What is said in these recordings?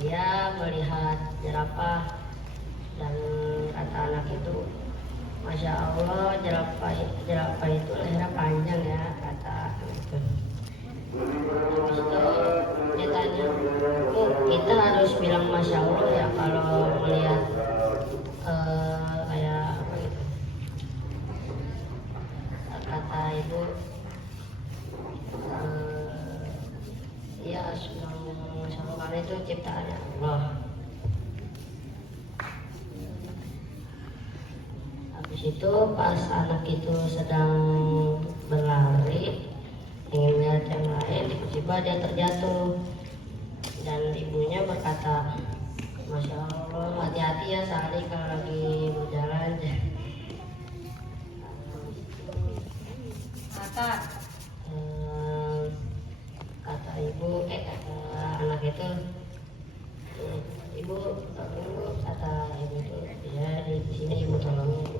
dia melihat jerapah dan kata anak itu, Masya Allah, jerapah itu lehernya panjang ya, kata itu. Habis itu dia tanya, kita harus bilang Masya Allah ya kalau melihat kayak apa gitu. Kata ibu, ya sudah Masya Allah karena itu ciptaannya Allah. Habis itu pas anak itu sedang berlari ingin melihat yang lain, tiba-tiba dia terjatuh dan ibunya berkata, Masya Allah, hati-hati ya Sari kalau lagi berjalan. Kata ibu, kata anak itu, ibu, kata ibu itu, ya di sini ibu tolongin.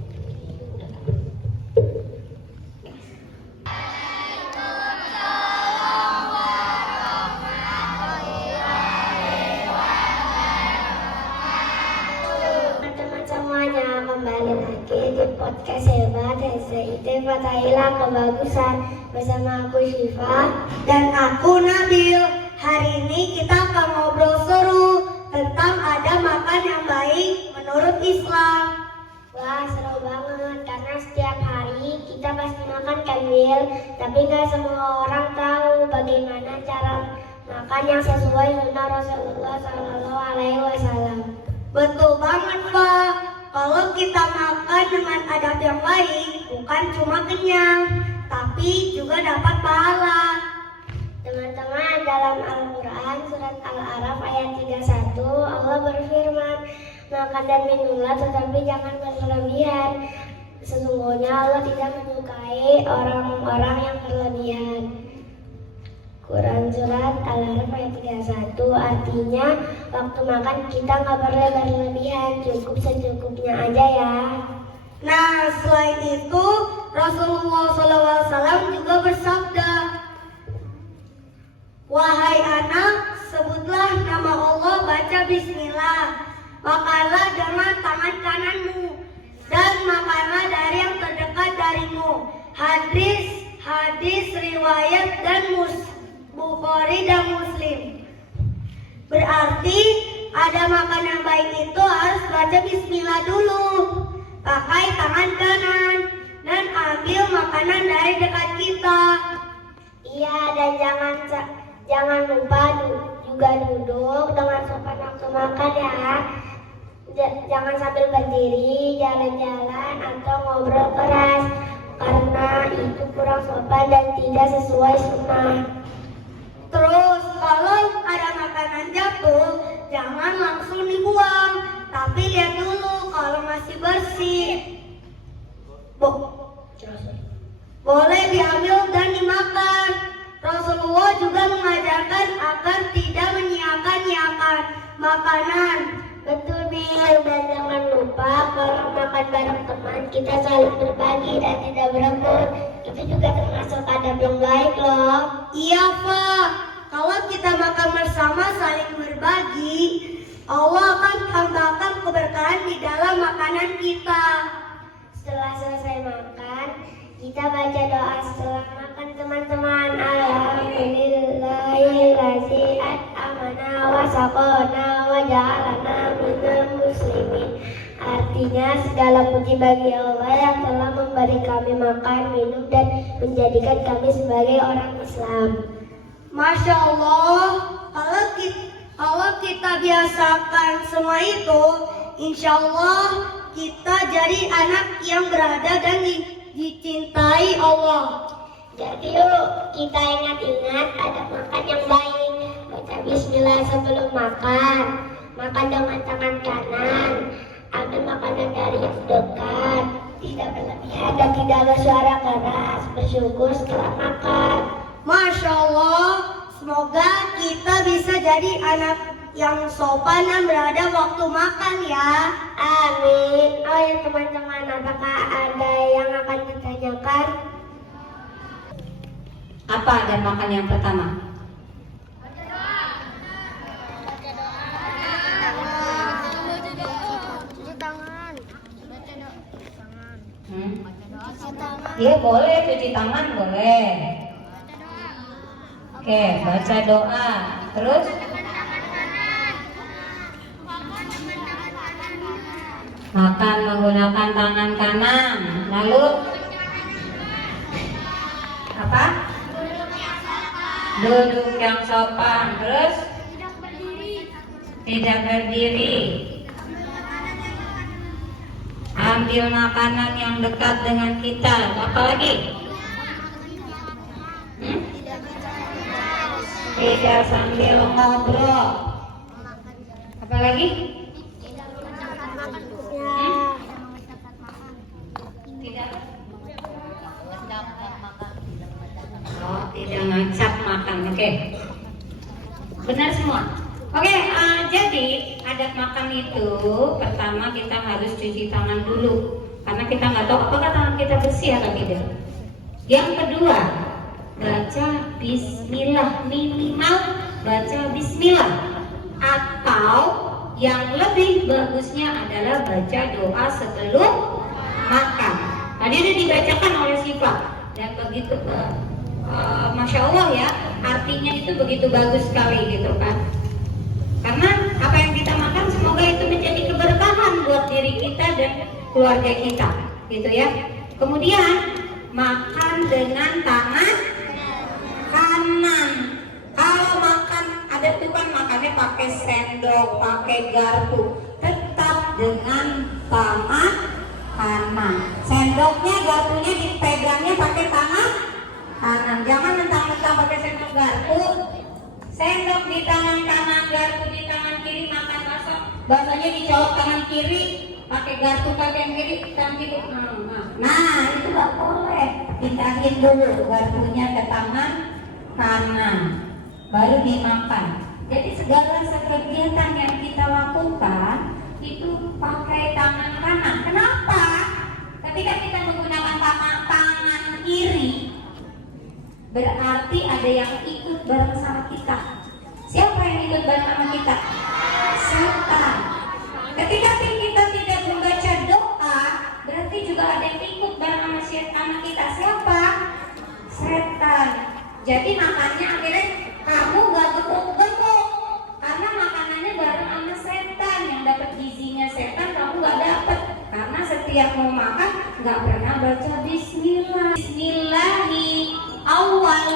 Kembali lagi di podcast Hebat HSIT Fathahillah Kebagusan bersama aku Syifa dan aku Nabil. Hari ini kita akan ngobrol seru tentang ada makan yang baik menurut Islam. Wah, seru banget karena setiap hari kita pasti makan kan, Bil. Tapi gak semua orang tahu bagaimana cara makan yang sesuai sunnah Rasulullah SAW. Betul banget, Pak. Kalau kita makan dengan adab yang baik, bukan cuma kenyang, tapi juga dapat pahala. Teman-teman, dalam Al-Quran surat Al-A'raf ayat 31 Allah berfirman, makan dan minumlah tetapi jangan berlebihan. Sesungguhnya Allah tidak menyukai orang-orang yang berlebihan. Quran surat Al-A'raf ayat 31 artinya waktu makan kita nggak boleh berlebihan, cukup secukupnya aja ya. Nah, selain itu Rasulullah SAW juga bersabda, wahai anak, sebutlah nama Allah, baca bismillah, makanlah dengan tangan kananmu dan makanlah dari yang terdekat darimu. Hadis riwayat dan Bukhari dan Muslim. Berarti ada makanan baik itu harus baca bismillah dulu, pakai tangan kanan dan ambil makanan dari dekat kita. Iya, dan jangan lupa juga duduk dengan sopan waktu makan ya. Jangan sambil berdiri, jalan-jalan atau ngobrol keras karena itu kurang sopan dan tidak sesuai sunnah. Terus kalau ada makanan jatuh, jangan langsung dibuang, tapi lihat dulu kalau masih bersih. Boleh diambil dan dimakan. Rasulullah juga mengajarkan agar tidak menyia-nyiakan makanan. Betul, Bil, dan jangan lupa kalau makan bareng teman kita saling berbagi dan tidak berebut. Itu juga termasuk adab yang baik loh. Iya, Pak. Kalau kita makan bersama saling berbagi, Allah akan tambahkan keberkahan di dalam makanan kita. Setelah selesai makan, kita baca doa setelah makan, teman-teman. Alhamdulillahillazi at'amana wa saqana wa ja'alana minal muslimin. Artinya segala puji bagi Allah yang telah memberi kami makan, minum dan menjadikan kami sebagai orang Islam. Masya Allah, kalau kita biasakan semua itu, insya Allah kita jadi anak yang berada dan dicintai Allah. Jadi yuk kita ingat-ingat ada makan yang baik. Baca bismillah sebelum makan. Makan dengan tangan kanan. Ambil makanan dari yang dekat. Tidak berlebihan dan tidak bersuara keras. Bersyukur setelah makan. Masya Allah, semoga kita bisa jadi anak yang sopan dan berada waktu makan ya. Amin. Oh ya teman-teman, apakah ada yang akan ditanyakan? Apa adab makan yang pertama? Ya boleh, cuci tangan boleh. Oke, baca doa. Terus makan menggunakan tangan kanan. Lalu apa? Duduk yang sopan. Terus tidak berdiri. Ambil makanan yang dekat dengan kita. Apa lagi? Tidak sambil ngobrol. Apa lagi? Tidak ngacak makan. Oke. Benar semua. Oke, jadi adat makan itu pertama kita harus cuci tangan dulu karena kita nggak tahu apakah tangan kita bersih atau tidak. Yang kedua, baca bismillah, minimal baca bismillah, atau yang lebih bagusnya adalah baca doa sebelum makan. Tadi udah dibacakan oleh Syifa dan begitu Masya Allah ya, artinya itu begitu bagus sekali gitu kan. Karena apa yang kita makan semoga itu menjadi keberkahan buat diri kita dan keluarga kita gitu ya. Kemudian makan dengan tangan kanan. Kalau makan ada tuh kan makannya pakai sendok, pakai garpu, tetap dengan tangan kanan. Sendoknya, garpunya dipegangnya pakai tangan kanan. Jangan mentang-mentang pakai sendok garpu, sendok di tangan kanan, garpu di tangan kiri, makan bakso, baksonya dicolok tangan kiri, pakai garpu pakai yang kiri, tangan kiri. Nah, itu nggak boleh. Pindahin dulu garpunya ke tangan kanan, baru dimakan. Jadi segala kegiatan yang kita lakukan itu pakai tangan kanan. Kenapa? Ketika kita menggunakan tangan kiri, berarti ada yang ikut bareng sama kita. Siapa yang ikut bareng sama kita? Setan. Ketika kita tidak membaca doa, berarti juga ada yang ikut bareng sama setan kita. Siapa? Setan. Jadi makannya akhirnya kamu gak gemuk-gemuk karena makanannya bareng sama setan. Yang dapat gizinya setan, kamu gak dapat karena setiap mau makan gak pernah baca bismillah. Bismillahi awal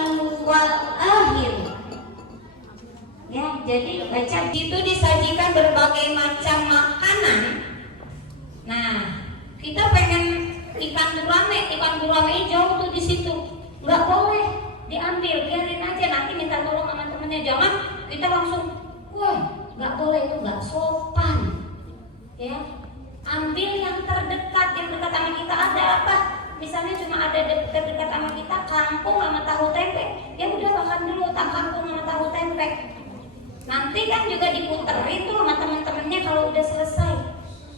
wal akhir. Ya, jadi baca itu disajikan berbagai macam makanan. Nah, kita pengen ikan gurame jauh tuh di situ, nggak boleh diambil, biarin aja nanti minta tolong sama temennya. Jangan kita langsung, wah nggak boleh, itu nggak sopan. Ya, ambil yang terdekat, yang dekat sama kita. Ada apa? Misalnya cuma ada dekat sama kita kangkung sama tahu tempe, ya udah makan dulu kangkung sama tahu tempe. Nanti kan juga diputerin tuh sama temen-temennya kalau udah selesai.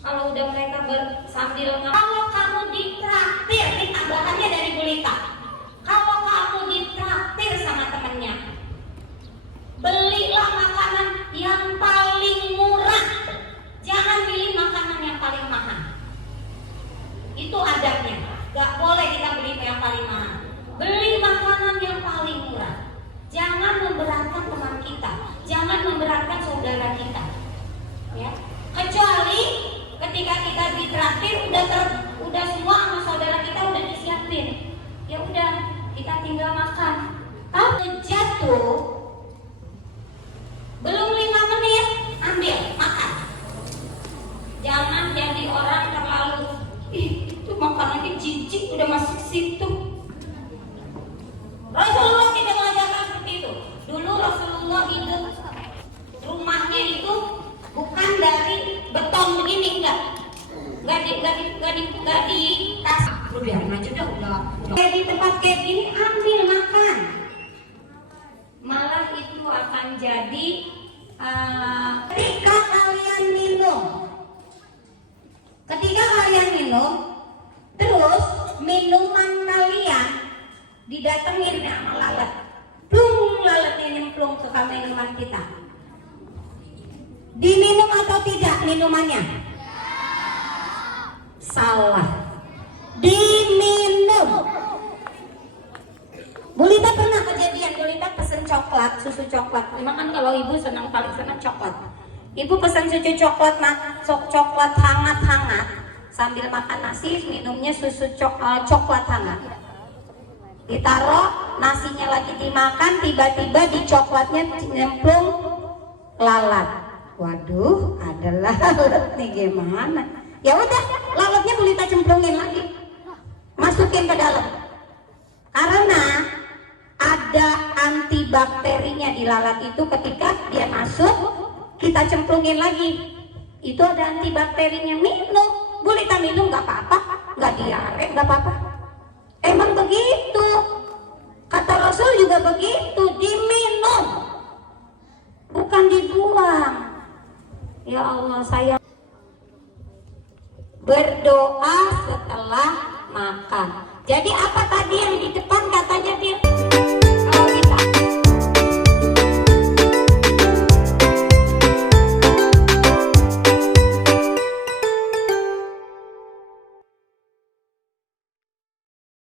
Kalau udah mereka sambil kalau kamu ditraktir, ini tambahannya dari Gulita. Kalau kamu ditraktir sama temennya, belilah makanan yang paling murah. Jangan pilih makanan yang paling mahal. Itu adabnya. Gak boleh kita beli yang paling mahal. Beli makanan yang paling murah. Jangan memberatkan teman kita, jangan memberatkan saudara kita. Ya. Kecuali ketika kita ditraktir udah semua sama saudara kita udah disiapin. Ya udah, kita tinggal makan. Kalau jatuh belum 5 menit, ambil, makan. Jangan jadi orang terlalu itu makanannya jijik udah masuk situ. Rasulullah tidak mengajarkan seperti itu. Dulu Rasulullah hidup rumahnya itu bukan dari beton begini, enggak di tas. Lu biarin aja dah, udah. Kayak di tempat kayak gini ambil makan. Malah itu akan jadi ketika kalian minum. Ketika kalian minum, terus minuman kalian didatengin sama lalat. Plung, lalatnya nyemplung ke minuman kita. Diminum atau tidak minumannya? Salah. Diminum. coklat, susu coklat. Memang kan kalau ibu paling senang coklat. Ibu pesan susu coklat, coklat hangat-hangat. Sambil makan nasi, minumnya susu coklat hangat. Ditaruh, nasinya lagi dimakan, tiba-tiba di coklatnya nyemplung lalat. Waduh, ada lalat nih, gimana? Ya udah, lalatnya boleh kita cemplungin lagi, masukin ke dalam. Karena ada antibakterinya di lalat itu, ketika dia masuk, kita cemplungin lagi. Itu ada antibakterinya, minum. Boleh kita minum, nggak apa-apa, nggak diare, nggak apa-apa. Emang begitu. Kata Rasul juga begitu, diminum, bukan dibuang. Ya Allah, saya berdoa setelah makan. Jadi apa tadi yang di depan?